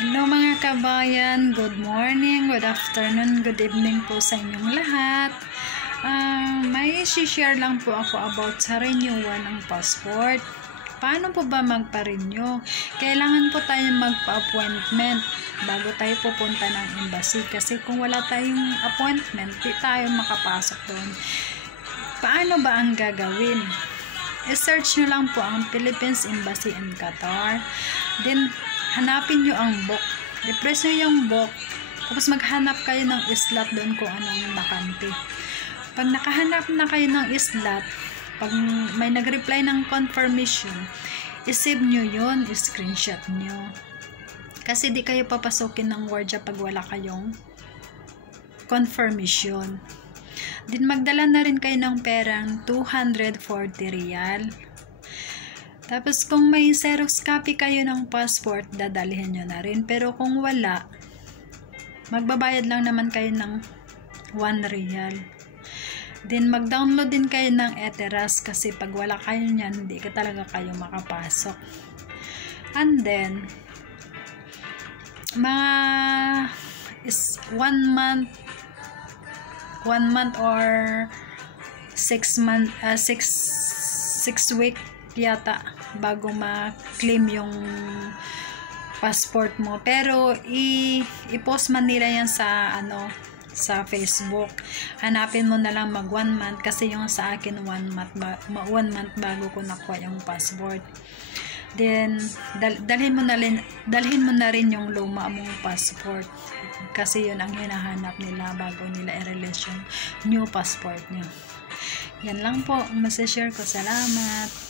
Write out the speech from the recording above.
Hello mga kabayan, good morning, good afternoon, good evening po sa inyong lahat. May share lang po ako about sa renewal ng passport. Paano po ba magpa-renew? Kailangan po tayo magpa-appointment bago tayo pupunta ng embassy kasi kung wala tayong appointment, di tayo makapasok doon. Paano ba ang gagawin? I-search nyo lang po ang Philippines Embassy in Qatar. Then, hanapin nyo ang book. I-press nyo yung book. Tapos maghanap kayo ng slot doon kung anong bakante. Pag nakahanap na kayo ng slot, pag may nag-reply ng confirmation, i-save nyo yun, i-screenshot nyo. Kasi di kayo papasukin ng Wardja pag wala kayong confirmation. Din magdala na rin kayo ng perang 240 riyal. Tapos kung may Xerox copy kayo ng passport, dadalhin nyo na rin. Pero kung wala, magbabayad lang naman kayo ng 1 riyal. Then mag-download din kayo ng Eteras kasi pag wala kayo nyan, hindi ka talaga kayo makapasok. And then, mga is 1 month or 6 week yata bago ma-claim yung passport mo. Pero i-post man nila yan sa sa Facebook. Hanapin mo na lang mag 1 month kasi yung sa akin 1 month bago ko nakuha yung passport. Then dalhin mo na rin yung luma mong passport kasi yun ang hinahanap nila bago nila i-release yung new passport nyo. Yan lang po, masashare ko. Salamat.